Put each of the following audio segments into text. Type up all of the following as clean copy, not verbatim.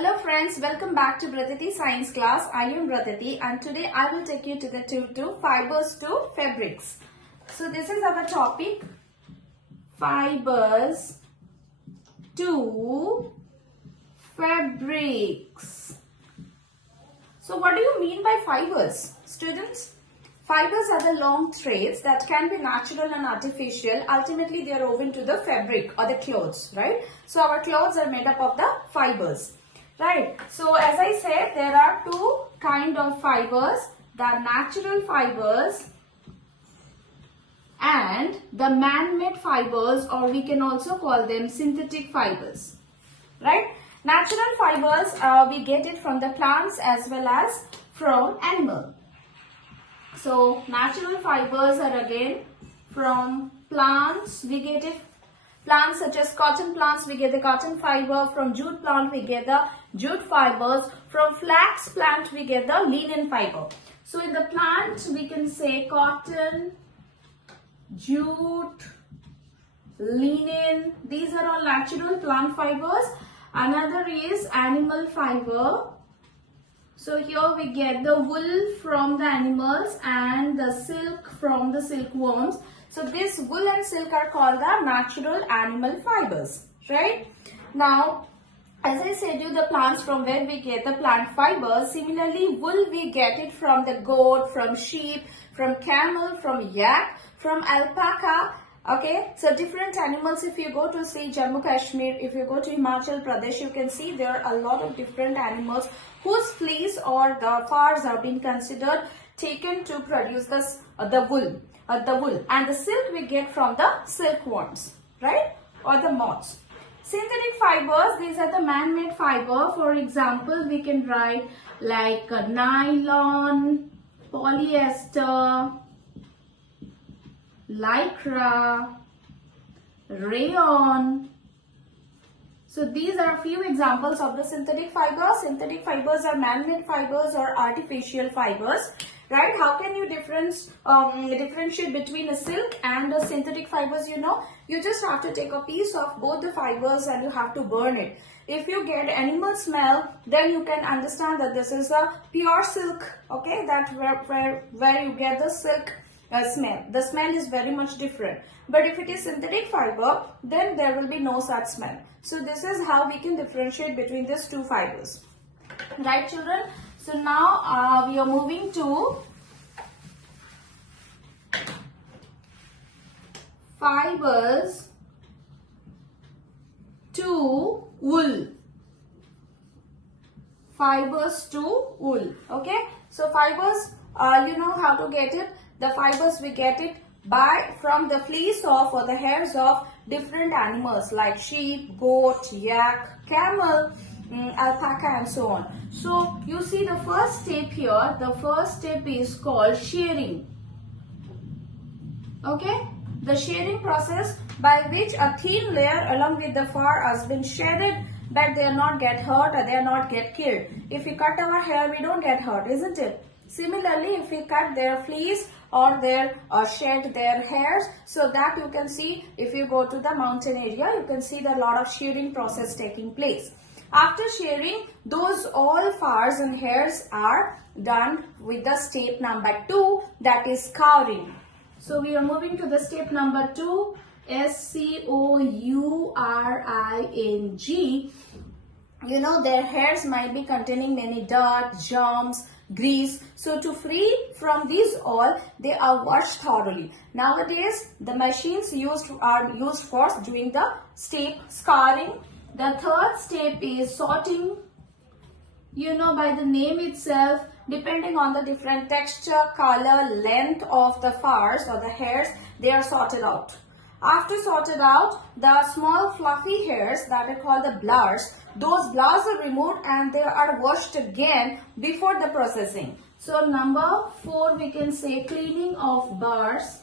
Hello friends, welcome back to Bratati Science class. I am Bratati and today I will take you to the fibers to fabrics. So this is our topic, fibers to fabrics. So what do you mean by fibers, students? Fibers are the long threads that can be natural and artificial. Ultimately, they are woven to the fabric or the clothes, right? So our clothes are made up of the fibers. Right. So as I said, there are two kind of fibers, the natural fibers and the man-made fibers, or we can also call them synthetic fibers. Right. Natural fibers, we get it from the plants as well as from animal. So natural fibers are again from plants, we get it. Plants such as cotton plants, we get the cotton fiber. From jute plant, we get the jute fibers. From flax plant, we get the linen fiber. So in the plant, we can say cotton, jute, linen. These are all natural plant fibers. Another is animal fiber. So here we get the wool from the animals and the silk from the silkworms. So this wool and silk are called the natural animal fibers, right? Now, as I said you, the plants from where we get the plant fibers. Similarly, wool we get it from the goat, from sheep, from camel, from yak, from alpaca. Okay, so different animals. If you go to see Jammu Kashmir, if you go to Himachal Pradesh, you can see there are a lot of different animals whose fleece or the furs are being considered taken to produce this the wool. And the silk we get from the silkworms, right, or the moths. Synthetic fibers, these are the man-made fiber. For example, we can write like nylon, polyester, lycra, rayon. So these are a few examples of the synthetic fibers. Synthetic fibers are man-made fibers or artificial fibers. Right? How can you differentiate between a silk and a synthetic fibers? You just have to take a piece of both the fibers and you have to burn it. If you get animal smell, then you can understand that this is a pure silk. Okay, that where you get the silk smell. The smell is very much different. But if it is synthetic fiber, then there will be no such smell. So this is how we can differentiate between these two fibers. Right, children? So now we are moving to fibers to wool. Fibers to wool. Okay. So fibers, you know how to get it. The fibers we get it from the fleece of or the hairs of different animals like sheep, goat, yak, camel, alpaca and so on. So you see the first step here, the first step is called shearing. Okay, the shearing process by which a thin layer along with the fur has been shedded, but they are not get hurt or they are not get killed. If we cut our hair, we don't get hurt, isn't it? Similarly, if we cut their fleece or shed their hairs, so that you can see, if you go to the mountain area, you can see the lot of shearing process taking place. After shearing, those all furs and hairs are done with the step number 2, that is scouring. So we are moving to the step number 2, scouring. Their hairs might be containing many dirt, germs, grease. So to free from these all, they are washed thoroughly. Nowadays, the machines are used for doing the step scouring. The third step is sorting. By the name itself, depending on the different texture, color, length of the furs or the hairs, they are sorted out. After sorted out, the small fluffy hairs that are called the blurs, those blurs are removed and they are washed again before the processing. So number 4, we can say cleaning of burrs.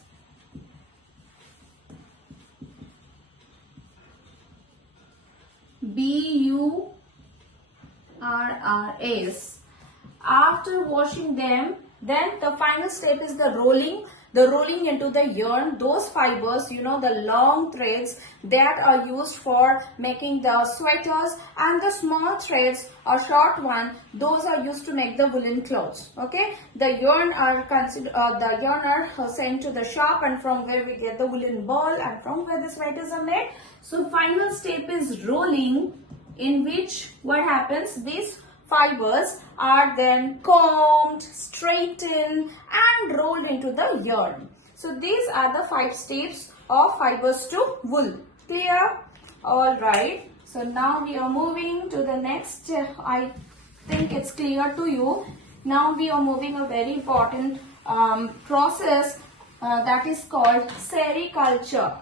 BURRS. After washing them, then the final step is the rolling. the rolling into the yarn, those fibers, you know, the long threads that are used for making the sweaters, and the small threads or short one, those are used to make the woolen clothes. Okay, the yarn are sent to the shop, and from where we get the woolen ball, and from where the sweaters are made. So final step is rolling, in which what happens, these fibers are then combed, straightened and rolled into the yarn. So these are the 5 steps of fibers to wool. Clear? Alright. So now we are moving to the next. I think it's clear to you. Now we are moving a very important process that is called sericulture.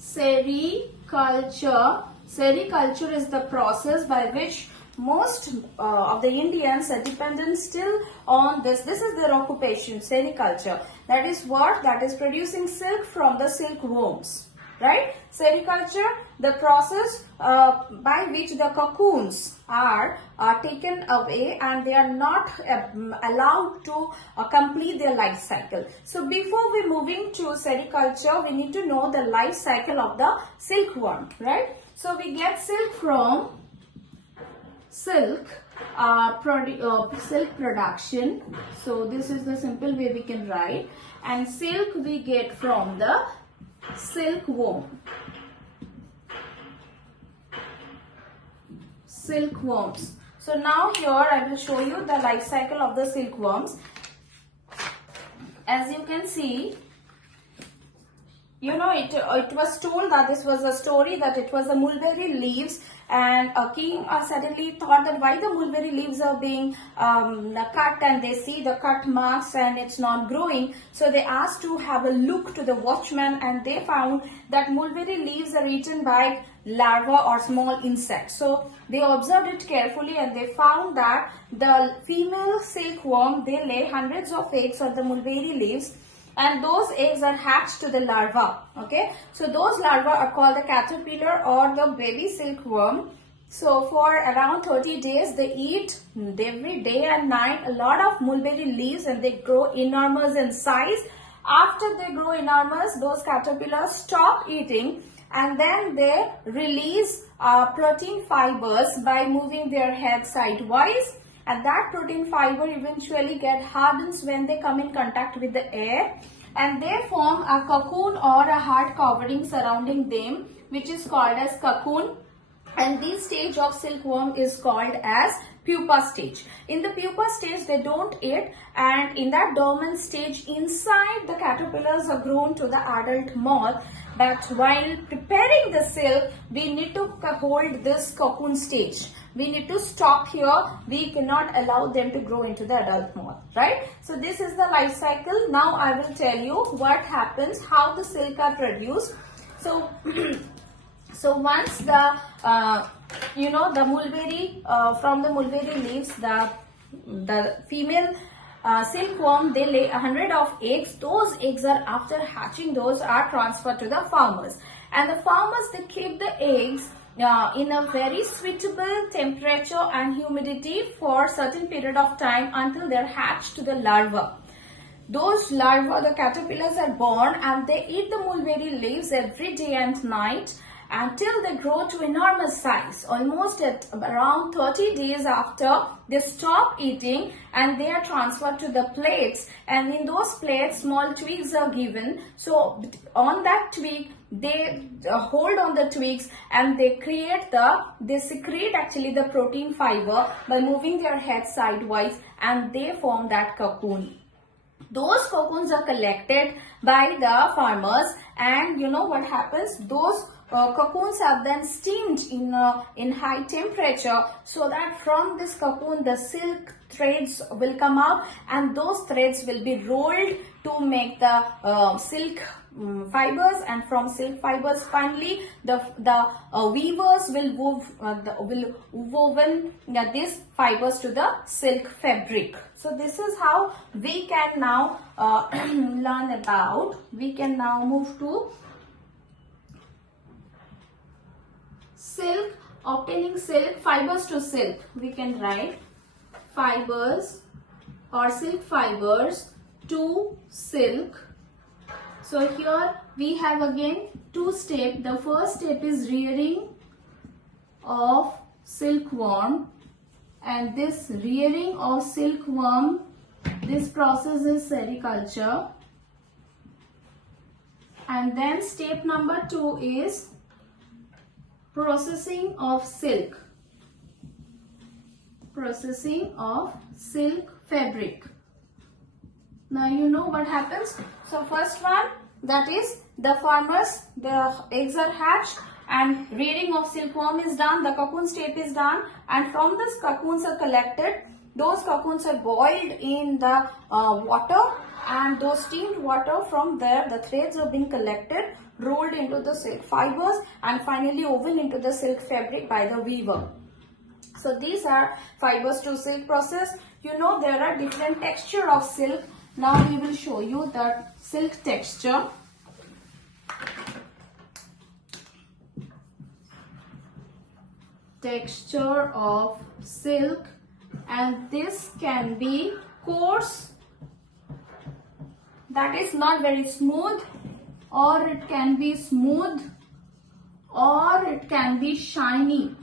Sericulture. Sericulture is the process by which most of the Indians are dependent still on this. This is their occupation, sericulture. That is what? That is producing silk from the silkworms. Right? Sericulture, the process by which the cocoons are taken away and they are not allowed to complete their life cycle. So before we moving to sericulture, we need to know the life cycle of the silkworm. Right? So we get silk from silk production. So this is the simple way we can write. And silk we get from the silkworm. Silkworms. So now here I will show you the life cycle of the silkworms. As you can see, you know, it was told that this was a story that it was the mulberry leaves, and a king suddenly thought that why the mulberry leaves are being cut, and they see the cut marks and it's not growing. So they asked to have a look to the watchman, and they found that mulberry leaves are eaten by larvae or small insects. So they observed it carefully, and they found that the female silkworm, they lay hundreds of eggs on the mulberry leaves, and those eggs are hatched to the larva. Okay, so those larvae are called the caterpillar or the baby silkworm. So for around 30 days they eat every day and night a lot of mulberry leaves, and they grow enormous in size. After they grow enormous, those caterpillars stop eating, and then they release protein fibers by moving their head sidewise. And that protein fiber eventually get hardens when they come in contact with the air, and they form a cocoon or a hard covering surrounding them, which is called as cocoon. And this stage of silkworm is called as pupa stage. In the pupa stage they don't eat, and in that dormant stage inside the caterpillars are grown to the adult moth. But while preparing the silk, we need to hold this cocoon stage. We need to stop here. We cannot allow them to grow into the adult moth, right? So this is the life cycle. Now I will tell you what happens, how the silk are produced. So so once the you know, the mulberry from the mulberry leaves, the female silkworm, they lay 100 of eggs. Those eggs are, after hatching, those are transferred to the farmers, and the farmers, they keep the eggs in a very suitable temperature and humidity for certain period of time until they're hatched to the larva. Those larvae, the caterpillars, are born, and they eat the mulberry leaves every day and night until they grow to enormous size. Almost at around 30 days after, they stop eating and they are transferred to the plates, and in those plates small twigs are given. So on that twig, they hold on the twigs, and they secrete actually the protein fiber by moving their head sidewise, and they form that cocoon. Those cocoons are collected by the farmers, and you know what happens, those cocoons are then steamed in high temperature, so that from this cocoon the silk threads will come out, and those threads will be rolled to make the silk fibers, and from silk fibers finally the weavers will woven these fibers to the silk fabric. So this is how we can now learn about. We can now move to silk, obtaining silk, fibers to silk. We can write fibers or silk fibers to silk. So here we have again two steps. The first step is rearing of silkworm, and this rearing of silkworm, this process is sericulture. And then step number 2 is processing of silk. Processing of silk fabric. Now you know what happens. So first one, that is the farmers, the eggs are hatched and rearing of silkworm is done, the cocoon step is done, and from this cocoons are collected. Those cocoons are boiled in the water, and those steamed water, from there the threads are being collected, rolled into the silk fibers, and finally woven into the silk fabric by the weaver. So these are fibers to silk process. You know there are different texture of silk. Now we will show you the silk texture. Texture of silk, and this can be coarse, that is not very smooth, or it can be smooth, or it can be shiny.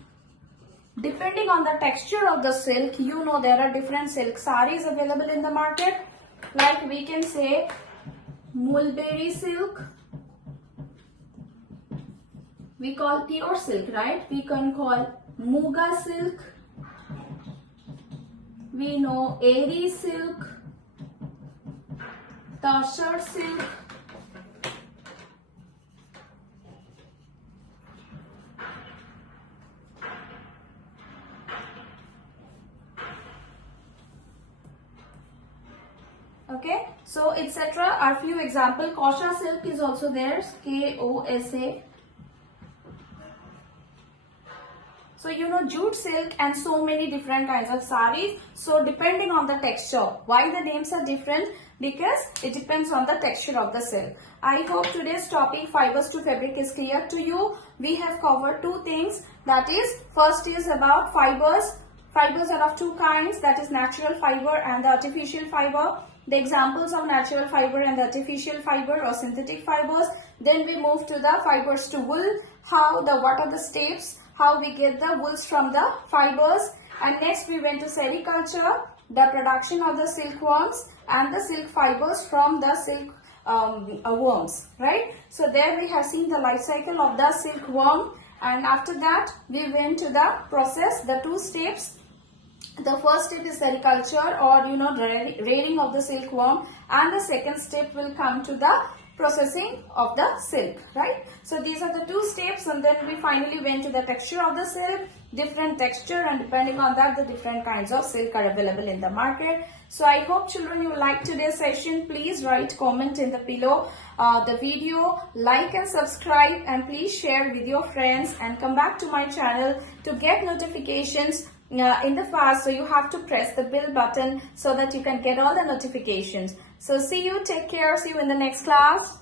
Depending on the texture of the silk, you know there are different silk saris available in the market. Like we can say mulberry silk, we call pure silk, right? We can call muga silk, we know airy silk, tasher silk, okay, so etc. are few example. Kosha silk is also there, K-O-S-A. So you know jute silk and so many different kinds of saris. So depending on the texture, why the names are different? Because it depends on the texture of the silk. I hope today's topic fibers to fabric is clear to you. We have covered two things, that is, first is about fibers. Fibers are of two kinds, that is natural fiber and the artificial fiber. The examples of natural fiber and the artificial fiber or synthetic fibers. Then we move to the fibers to wool, what are the steps, how we get the wools from the fibers. And next we went to sericulture, the production of the silkworms and the silk fibers from the silk worms, right? So there we have seen the life cycle of the silkworm, and after that we went to the process, the two steps. The first step is sericulture, or you know rearing of the silkworm, and the second step will come to the processing of the silk, right? So these are the two steps, and then we finally went to the texture of the silk, different texture, and depending on that the different kinds of silk are available in the market. So I hope children you liked today's session. Please write comment in the below the video, like and subscribe, and please share with your friends, and come back to my channel to get notifications in the fast. So you have to press the bell button so that you can get all the notifications. So see you, take care, see you in the next class.